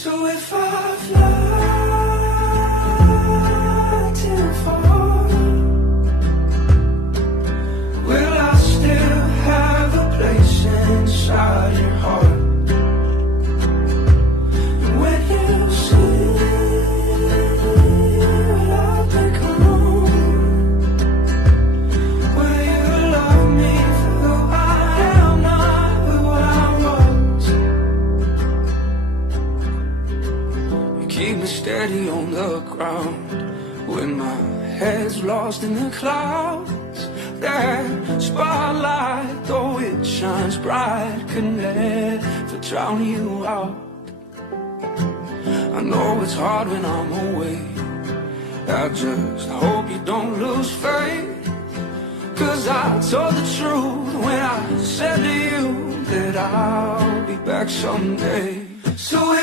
So if I fly too far, will I still have a place inside your heart? And when you see what I've become, will you love me for who I am, not who I was? You keep me steady on the ground when my head's lost in the clouds. That spotlight, though it shines bright, could never drown you out. I know it's hard when I'm away. I just hope you don't lose faith, 'cause I told the truth when I said to you that I'll be back someday. So if